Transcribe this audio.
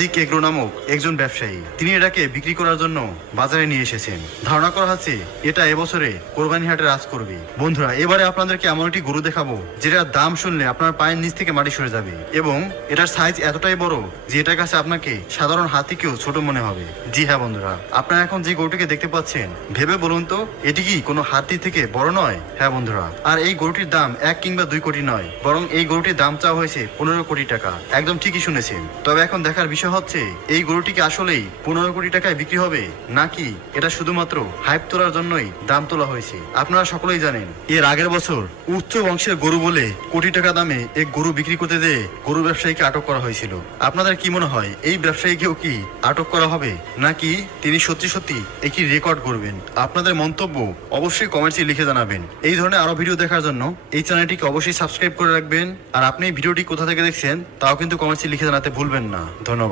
Sadiq agro নামক একজন ব্যবসায়ী। তিনি এটাকে বিক্রি করার জন্য বাজারে নিয়ে এসেছেন। ধারণা করা হচ্ছে এটা এবছরে কোরবানি হাটে রাজ করবে। বন্ধুরা, এবারে আপনাদেরকে এমন একটি গরু দেখাবো যেটার দাম শুনলে আপনার পায়ের নিচ থেকে মাটি সরে যাবে এবং এটার সাইজ এতটাই বড় যে এটার কাছে আপনাকে সাধারণ হাতিকেও ছোট মনে হবে। জি হ্যাঁ বন্ধুরা, আপনারা এখন যে গরুটিকে দেখতে পাচ্ছেন, ভেবে বলুন তো এটি কি কোনো হাতি থেকে বড় নয়? হ্যাঁ বন্ধুরা, আর এই গরুটির দাম 1 কিংবা 2 কোটি নয়, বরং এই গরুটির দাম চাওয়া হয়েছে 15 কোটি টাকা। একদম ঠিকই শুনেছেন। তবে এখন দেখার বিষয় হচ্ছে এই গরুটিকে আসলেই 15 কোটি টাকায় বিক্রি হবে নাকি এটা শুধুমাত্র হাইপ তোলার জন্যই দাম তোলা হয়েছে। আপনারা সকলেই জানেন এর আগের বছর উচ্চ বংশের গরু বলে কোটি টাকা দামে এক গরু বিক্রি করতে দিয়ে গরু ব্যবসায়ীকে আটক করা হয়েছিল। আপনাদের কি মনে হয় এই ব্যবসায়ীকেও কি আটক করা হবে নাকি তিনি সত্যি সত্যি একই রেকর্ড করবেন? আপনাদের মন্তব্য অবশ্যই কমেন্টসে লিখে জানাবেন। এই ধরনের আরো ভিডিও দেখার জন্য এই চ্যানেলটিকে অবশ্যই সাবস্ক্রাইব করে রাখবেন। আর আপনি এই ভিডিওটি কোথা থেকে দেখছেন তাও কিন্তু কমেন্টসে লিখে জানাতে ভুলবেন না। ধন্যবাদ।